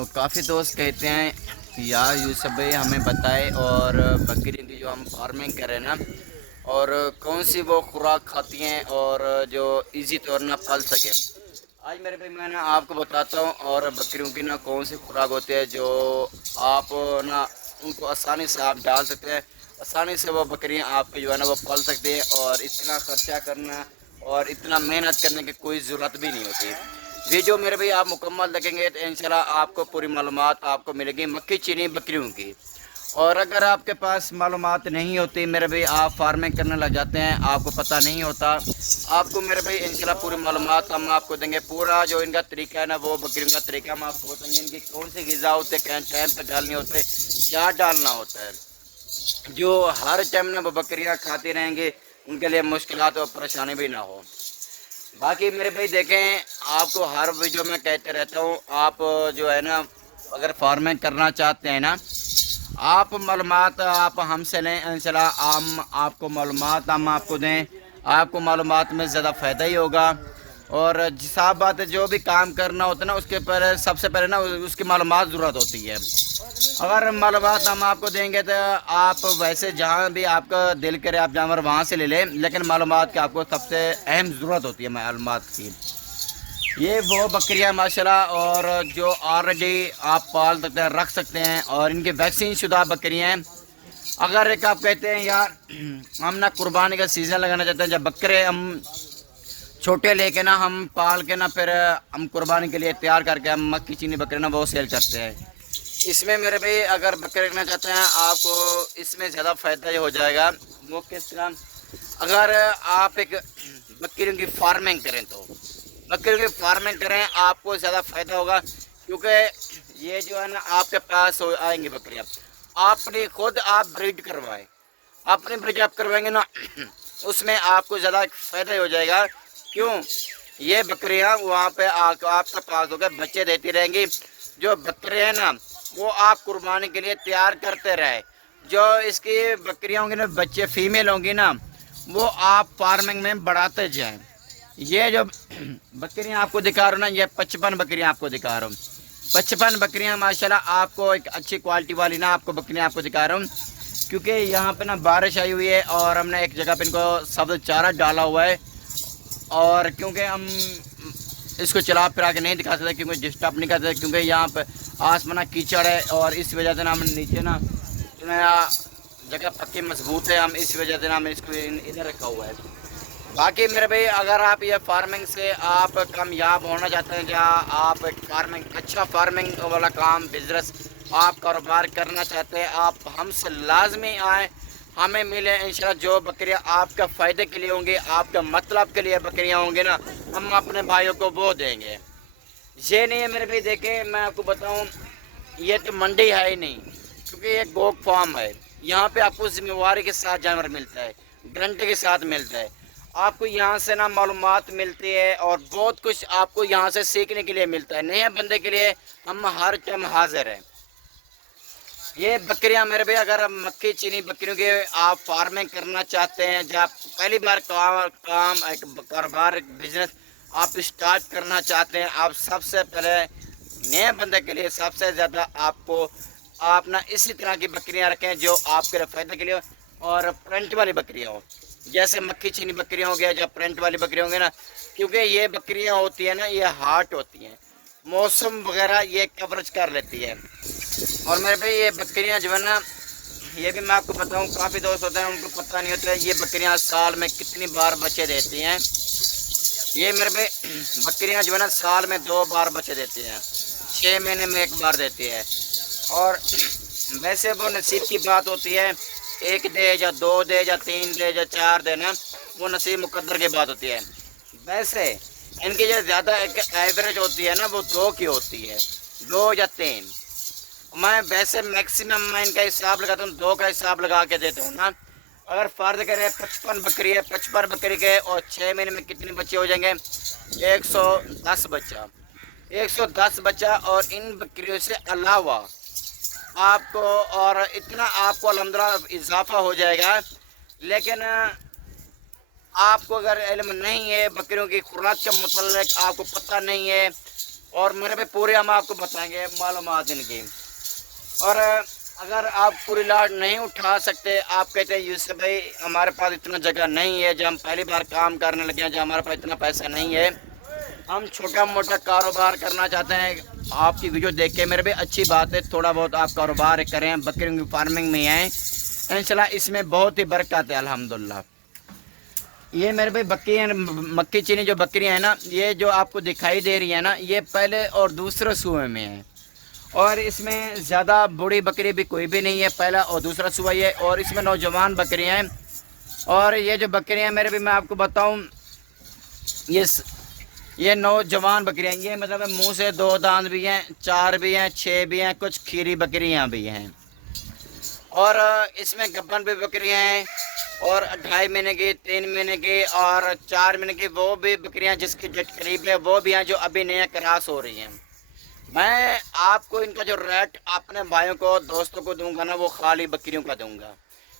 اور کافی دوست کہتے ہیں یار یوسف بھائی ہمیں بتائے اور بکری کی جو ہم فارمنگ کریں نا، اور کون سی وہ خوراک کھاتی ہیں اور جو ایزی طور نہ پل سکیں۔ آج میرے بھائی میں نا آپ کو بتاتا ہوں اور بکریوں کی نا کون سی خوراک ہوتی ہے جو آپ نا ان کو آسانی سے آپ ڈال سکتے ہیں، آسانی سے وہ بکریاں آپ کی جو ہے نا وہ پل سکتے ہیں، اور اتنا خرچہ کرنا اور اتنا محنت کرنے کی کوئی ضرورت بھی نہیں ہوتی۔ ویڈیو میرے بھائی آپ مکمل دیکھیں گے تو انشاءاللہ آپ کو پوری معلومات آپ کو ملے گی مکھی چینی بکریوں کی۔ اور اگر آپ کے پاس معلومات نہیں ہوتی میرے بھائی، آپ فارمنگ کرنے لگ جاتے ہیں، آپ کو پتہ نہیں ہوتا، آپ کو میرے بھائی انشاءاللہ پوری معلومات ہم آپ کو دیں گے۔ پورا جو ان کا طریقہ ہے نا، وہ بکریوں کا طریقہ ہم آپ کو بتائیں گے، ان کی کون سی غذا ہوتے ہیں، ٹائم پہ ڈالنی ہوتے ہے، کیا ڈالنا ہوتا ہے، جو ہر ٹائم نا وہ بکریاں کھاتی رہیں گے، ان کے لیے مشکلات اور پریشانی بھی نہ ہو۔ باقی میرے بھائی دیکھیں، آپ کو ہر ویڈیو میں کہتے رہتا ہوں، آپ جو ہے نا اگر فارمنگ کرنا چاہتے ہیں نا، آپ معلومات آپ ہم سے لیں، انشاءاللہ ہم آپ کو معلومات ہم آپ کو دیں، آپ کو معلومات میں زیادہ فائدہ ہی ہوگا۔ اور صاف بات ہے، جو بھی کام کرنا ہوتا ہے نا، اس کے پہلے سب سے پہلے نا اس کی معلومات ضرورت ہوتی ہے۔ اگر معلومات ہم آپ کو دیں گے تو آپ ویسے جہاں بھی آپ کا دل کرے آپ جانور وہاں سے لے لیں، لیکن معلومات کی آپ کو سب سے اہم ضرورت ہوتی ہے معلومات کی۔ یہ وہ بکریاں ماشاءاللہ اور جو آلریڈی آپ پال سکتے ہیں، رکھ سکتے ہیں، اور ان کی ویکسین شدہ بکریاں ہیں۔ اگر ایک آپ کہتے ہیں یار ہم نا قربانی کا سیزن لگانا چاہتے ہیں، جب بکرے ہم چھوٹے لے کے نا ہم پال کے نا پھر ہم قربانی کے لیے تیار کر کے ہم مکھی چینی بکرے نا وہ سیل کرتے ہیں۔ اس میں میرے بھائی اگر بکرے رکھنا چاہتے ہیں آپ کو، اس میں زیادہ فائدہ ہو جائے گا۔ وہ کس طرح؟ اگر آپ ایک بکریوں کی فارمنگ کریں تو بکریوں کی فارمنگ کریں آپ کو زیادہ فائدہ ہوگا، کیونکہ یہ جو ہے نا آپ کے پاس آئیں گے بکریاں، اپنی خود آپ بریڈ کروائیں، اپنی بریڈ آپ کروائیں گے نا، اس میں آپ کو زیادہ فائدہ ہو جائے گا۔ کیوں؟ یہ بکریاں وہاں پہ آپ کے پاس ہو کے بچے دیتی رہیں گی، جو بکرے ہیں نا وہ آپ قربانی کے لیے تیار کرتے رہے، جو اس کی بکریاں ہوں گی نا، بچے فیمیل ہوں گی نا، وہ آپ فارمنگ میں بڑھاتے جائیں۔ یہ جو بکریاں آپ کو دکھا رہا ہوں نا، یہ 55 بکریاں آپ کو دکھا رہا ہوں، 55 بکریاں ماشاءاللہ آپ کو ایک اچھی کوالٹی والی نا آپ کو بکریاں آپ کو دکھا رہا ہوں، کیونکہ یہاں پہ نا بارش آئی ہوئی ہے اور ہم نے ایک جگہ پہ ان کو سبز چارہ ڈالا ہوا ہے، اور کیونکہ ہم اس کو چلا پھرا کے نہیں دکھا سکتے کیونکہ ڈسٹرب نہیں کرتے، کیونکہ یہاں پہ آسمان کیچڑ ہے، اور اس وجہ سے نا ہم نیچے نا جگہ پکی مضبوط ہے، ہم اس وجہ سے نا ہم اس کو ادھر رکھا ہوا ہے۔ باقی میرے بھائی اگر آپ یہ فارمنگ سے آپ کامیاب ہونا چاہتے ہیں، یا آپ ایک فارمنگ اچھا فارمنگ والا کام بزنس آپ کاروبار کرنا چاہتے ہیں، آپ ہم سے لازمی آئیں، ہمیں ملے، انشاءاللہ جو بکریاں آپ کا فائدے کے لیے ہوں گی، آپ کا مطلب کے لیے بکریاں ہوں گی نا، ہم اپنے بھائیوں کو وہ دیں گے۔ یہ نہیں ہے میرے بھائی، دیکھیں میں آپ کو بتاؤں، یہ تو منڈی ہے ہی نہیں، کیونکہ یہ گوک فارم ہے، یہاں پہ آپ کو ذمہ داری کے ساتھ جانور ملتا ہے، گارنٹی کے ساتھ ملتا ہے، آپ کو یہاں سے نا معلومات ملتی ہے، اور بہت کچھ آپ کو یہاں سے سیکھنے کے لیے ملتا ہے۔ نئے بندے کے لیے ہم ہر ٹائم حاضر ہیں۔ یہ بکریاں میرے بھائی اگر مکھی چینی بکریوں کے آپ فارمنگ کرنا چاہتے ہیں، جب پہلی بار کام ایک کاروبار ایک بزنس آپ اسٹارٹ کرنا چاہتے ہیں، آپ سب سے پہلے نئے بندے کے لیے سب سے زیادہ آپ کو آپ نا اسی طرح کی بکریاں رکھیں جو آپ کے لیے فائدہ کے لیے ہو، اور پرنٹ والی بکریاں ہوں، جیسے مکھی چینی بکریاں ہو گیا، جب پرنٹ والی بکریاں ہوں گے نا، کیونکہ یہ بکریاں ہوتی ہیں نا یہ ہارٹ ہوتی ہیں، موسم وغیرہ یہ کوریج کر لیتی ہے۔ اور میرے بھائی یہ بکریاں جو ہے نا، یہ بھی میں آپ کو بتاؤں، کافی دوست ہوتے ہیں ان کو پتہ نہیں ہوتا ہے یہ بکریاں سال میں کتنی بار بچے دیتی ہیں۔ یہ میرے بھائی بکریاں جو ہے نا سال میں 2 بار بچے دیتی ہیں، 6 مہینے میں 1 بار دیتی ہے، اور ویسے وہ نصیب کی بات ہوتی ہے، 1 دے یا 2 دے یا 3 دے یا 4 دے نا، وہ نصیب مقدر کی بات ہوتی ہے۔ ویسے ان کی جو زیادہ ایک ایوریج ہوتی ہے نا، وہ 2 کی ہوتی ہے، 2 یا 3۔ میں ویسے میکسیمم میں ان کا حساب لگاتا ہوں، 2 کا حساب لگا کے دیتا ہوں نا۔ اگر فرض کرے 55 بکری ہے، 55 بکری کے اور 6 مہینے میں کتنے بچے ہو جائیں گے؟ 110 بچہ، 110 بچہ، اور ان بکریوں سے علاوہ آپ کو اور اتنا آپ کو الحمدللہ اضافہ ہو جائے گا۔ لیکن آپ کو اگر علم نہیں ہے بکریوں کی خوراک کے متعلق، آپ کو پتہ نہیں ہے، اور میرے بھائی پورے ہم آپ کو بتائیں گے معلومات ان کی. اور اگر آپ پوری لاٹ نہیں اٹھا سکتے, آپ کہتے ہیں یوسف بھائی ہمارے پاس اتنا جگہ نہیں ہے, جو ہم پہلی بار کام کرنے لگے ہیں, جو ہمارے پاس اتنا پیسہ نہیں ہے, ہم چھوٹا موٹا کاروبار کرنا چاہتے ہیں, آپ کی ویڈیو دیکھ کے میرے بھی اچھی بات ہے, تھوڑا بہت آپ کاروبار کریں, بکریوں کی فارمنگ میں آئیں, انشاءاللہ اس میں بہت ہی برکت ہے الحمدللہ. یہ میرے بھائی بکریاں مکی چینی جو بکریاں ہیں نا, یہ جو آپ کو دکھائی دے رہی ہیں نا, یہ پہلے اور دوسرے صوبے میں ہیں, اور اس میں زیادہ بوڑھی بکری بھی کوئی بھی نہیں ہے, پہلا اور دوسرا صوبہ یہ, اور اس میں نوجوان بکریاں ہیں. اور یہ جو بکریاں ہیں میرے بھی میں آپ کو بتاؤں, یہ نوجوان بکریاں, یہ مطلب منہ سے 2 دانت بھی ہیں, 4 بھی ہیں, 6 بھی ہیں, کچھ کھیری بکریاں بھی ہیں. اور اس میں گبن بھی بکریاں ہیں, اور 2.5 مہینے کی, 3 مہینے کی اور 4 مہینے کی وہ بھی بکریاں جس کی ڈیٹ قریب ہے وہ بھی ہیں, جو ابھی نیا کراس ہو رہی ہیں. میں آپ کو ان کا جو ریٹ اپنے بھائیوں کو دوستوں کو دوں گا نا, وہ خالی بکریوں کا دوں گا,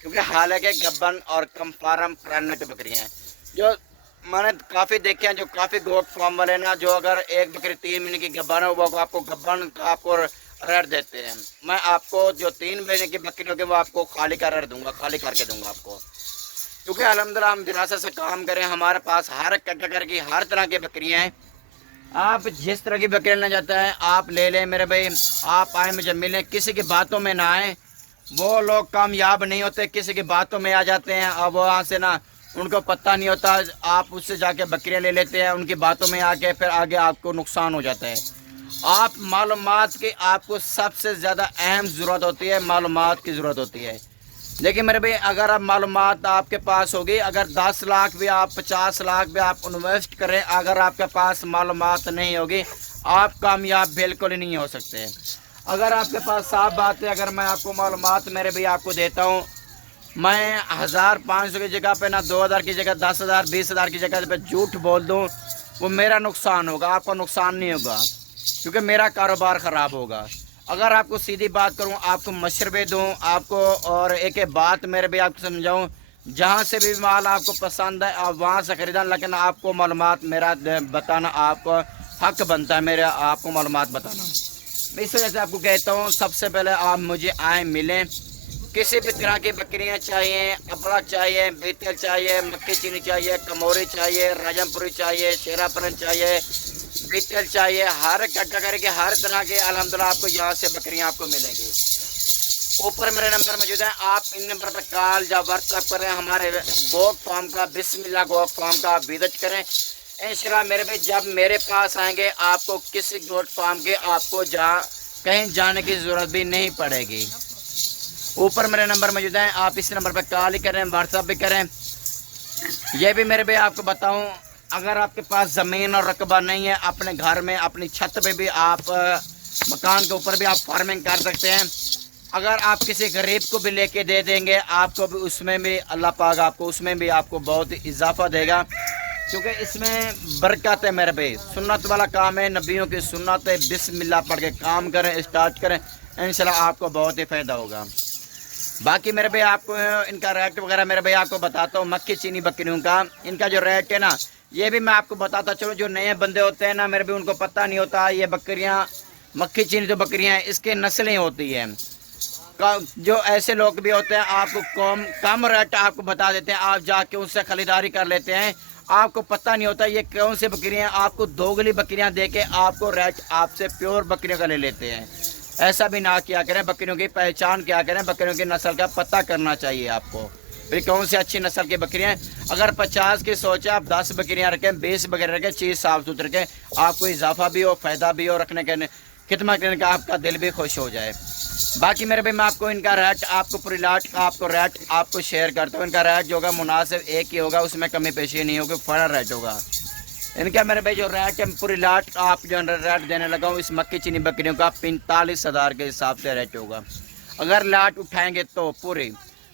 کیونکہ حالانکہ گبن اور کم فارم پریگننٹ بکریاں ہیں, جو میں نے کافی دیکھے ہیں, جو کافی گوٹ فارم والے نا, جو اگر ایک بکری 3 مہینے کی گبن ہے, وہ آپ کو گبن کا آپ کو ریٹ دیتے ہیں. میں آپ کو جو 3 مہینے کی بکری ہوگی وہ آپ کو خالی کا ریٹ دوں گا, خالی کر کے دوں گا آپ کو, کیونکہ الحمدللہ ہم وراثت سے کام کریں, ہمارے پاس ہر کیٹیگری کی ہر طرح کی بکریاں ہیں. آپ جس طرح کی بکری لینا چاہتے ہیں آپ لے لیں میرے بھائی, آپ آئیں مجھے ملیں, کسی کی باتوں میں نہ آئیں, وہ لوگ کامیاب نہیں ہوتے, کسی کی باتوں میں آ جاتے ہیں, اور وہاں سے نا ان کو پتہ نہیں ہوتا, آپ اس سے جا کے بکریاں لے لیتے ہیں, ان کی باتوں میں آ کے پھر آگے آپ کو نقصان ہو جاتا ہے. آپ معلومات کی آپ کو سب سے زیادہ اہم ضرورت ہوتی ہے, معلومات کی ضرورت ہوتی ہے. لیکن میرے بھائی اگر آپ معلومات آپ کے پاس ہوگی, اگر 10 لاکھ بھی آپ 50 لاکھ بھی آپ انویسٹ کریں, اگر آپ کے پاس معلومات نہیں ہوگی آپ کامیاب بالکل ہی نہیں ہو سکتے. اگر آپ کے پاس صاف بات ہے, اگر میں آپ کو معلومات میرے بھائی آپ کو دیتا ہوں, میں 1500 کی جگہ پہ نا 2000 کی جگہ 10,000 20,000 کی جگہ پہ جھوٹ بول دوں, وہ میرا نقصان ہوگا, آپ کا نقصان نہیں ہوگا, کیونکہ میرا کاروبار خراب ہوگا. اگر آپ کو سیدھی بات کروں, آپ کو مشورے دوں آپ کو, اور ایک بات میرے بھی آپ کو سمجھاؤں, جہاں سے بھی مال آپ کو پسند ہے آپ وہاں سے خریدیں, لیکن آپ کو معلومات میرا بتانا آپ کو حق بنتا ہے, میرا آپ کو معلومات بتانا. میں اس وجہ سے آپ کو کہتا ہوں, سب سے پہلے آپ مجھے آئیں ملیں. کسی بھی طرح کی بکریاں چاہیے, اپڑا چاہیے, بیتل چاہیے, مکی چینی چاہیے, کموری چاہیے, راجم پوری چاہیے, شیرا پرن چاہیے, بیتل چاہیے, ہر کیٹیگری کے ہر طرح کے الحمدللہ آپ کو یہاں سے بکریاں آپ کو ملیں گی. اوپر میرے نمبر موجود ہیں, آپ ان نمبر پر کال یا واٹس ایپ کریں, ہمارے گوٹ فارم کا بسم اللہ گوٹ فارم کا آپ وزٹ کریں. انشاءاللہ میرے بھائی جب میرے پاس آئیں گے آپ کو کسی گوٹ فارم کے آپ کو کہیں جانے کی ضرورت بھی نہیں پڑے گی. اوپر میرے نمبر موجود ہیں, آپ اس نمبر پہ کال ہی کریں, واٹس ایپ بھی کریں. یہ بھی میرے بھائی آپ کو بتاؤں, اگر آپ کے پاس زمین اور رقبہ نہیں ہے, اپنے گھر میں اپنی چھت پہ بھی آپ مکان کے اوپر بھی آپ فارمنگ کر سکتے ہیں. اگر آپ کسی غریب کو بھی لے کے دے دیں گے, آپ کو بھی اس میں بھی اللہ پاک آپ کو اس میں بھی آپ کو بہت اضافہ دے گا, کیونکہ اس میں برکت ہے میرے بھائی. سنت والا کام ہے, نبیوں کی سنت ہے, بسم اللہ پڑھ کے کام کریں, اسٹارٹ کریں, انشاءاللہ آپ کو بہت ہی فائدہ ہوگا. باقی میرے بھائی آپ کو ان کا ریٹ وغیرہ میرے بھائی آپ کو بتاتا ہوں. مکی چینی بکریوں کا ان کا جو ریٹ ہے نا, یہ بھی میں آپ کو بتاتا چلو. جو نئے بندے ہوتے ہیں نا میرے بھی ان کو پتہ نہیں ہوتا, یہ بکریاں مکی چینی جو بکریاں ہیں اس کے نسلیں ہوتی ہیں. جو ایسے لوگ بھی ہوتے ہیں آپ کو کم ریٹ آپ کو بتا دیتے ہیں, آپ جا کے ان سے خریداری کر لیتے ہیں, آپ کو پتہ نہیں ہوتا یہ کون سی بکریاں ہیں, آپ کو دوگلی بکریاں دے کے آپ کو ریٹ آپ سے پیور بکریوں کا لے لیتے ہیں. ایسا بھی نہ کیا کریں, بکریوں کی پہچان کیا کریں, بکریوں کی نسل کا پتہ کرنا چاہیے آپ کو, پھر کون سی اچھی نسل کی بکریاں ہیں. اگر 50 کی سوچیں آپ 10 بکریاں رکھیں, 20 بکریاں رکھیں, چیز صاف ستھری رکھیں, آپ کو اضافہ بھی ہو, فائدہ بھی ہو, رکھنے کے خدمت کرنے کا آپ کا دل بھی خوش ہو جائے. باقی میرے بھائی میں آپ کو ان کا ریٹ آپ کو پوری لاٹ کا آپ کو ریٹ آپ کو شیئر کرتا ہوں. ان کا ریٹ جو ہوگا مناسب ایک ہی ہوگا, اس میں کمی پیشی نہیں ہوگی, فائنل ریٹ ہوگا ان کا. میرے بھائی جو ریٹ ہے پوری لاٹ آپ جو ریٹ دینے لگا ہوں اس مکی چینی بکریوں کا 45,000 کے حساب سے ریٹ ہوگا. اگر لاٹ اٹھائیں گے تو پوری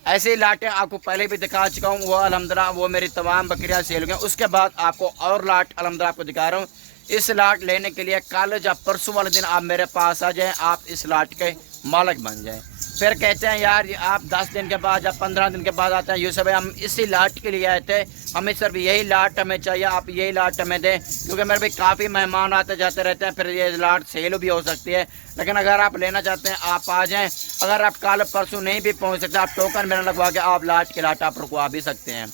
ایسے ہی لاٹیں آپ کو پہلے بھی دکھا چکا ہوں, وہ الحمدللہ وہ میری تمام بکریاں سیل ہو گئیں. اس کے بعد آپ کو اور لاٹ الحمدللہ آپ کو دکھا رہا ہوں. اس لاٹ لینے کے لیے کل یا پرسوں والے دن آپ میرے پاس آ جائیں, آپ اس لاٹ کے مالک بن جائیں. پھر کہتے ہیں یار آپ 10 دن کے بعد یا 15 دن کے بعد آتے ہیں یوسف بھائی ہم اسی لاٹ کے لیے آئے تھے, ہمیں صرف یہی لاٹ ہمیں چاہیے, آپ یہی لاٹ ہمیں دیں, کیونکہ میرے بھائی کافی مہمان آتے جاتے رہتے ہیں, پھر یہ لاٹ سیل بھی ہو سکتی ہے. لیکن اگر آپ لینا چاہتے ہیں آپ آ جائیں, اگر آپ کل پرسوں نہیں بھی پہنچ سکتے آپ ٹوکن میرا لگوا کے آپ لاٹ کے لاٹ آپ رکوا بھی سکتے ہیں.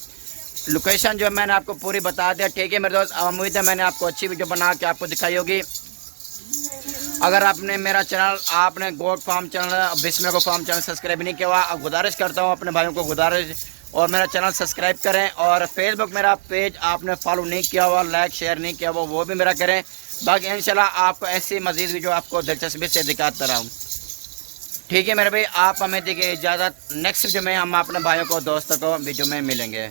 لوکیشن جو میں نے آپ کو پوری بتا دیا, ٹھیک ہے میرے دوست, امید ہے میں نے آپ کو اچھی ویڈیو بنا کے آپ کو دکھائی ہوگی. اگر آپ نے میرا چینل, آپ نے گوٹ فارم چینل, بسم گو فارم چینل سبسکرائب نہیں کیا ہوا, گزارش کرتا ہوں اپنے بھائیوں کو گزارش, اور میرا چینل سبسکرائب کریں. اور فیس بک میرا پیج آپ نے فالو نہیں کیا ہوا, لائک شیئر نہیں کیا ہوا, وہ بھی میرا کریں. باقی انشاءاللہ آپ کو ایسی مزید ویڈیو آپ کو دلچسپی سے دکھاتا رہوں. ٹھیک ہے میرے بھائی, آپ ہمیں دیکھیے اجازت, نیکسٹ ویڈیو میں ہم اپنے بھائیوں کو دوستوں کو ویڈیو میں ملیں گے.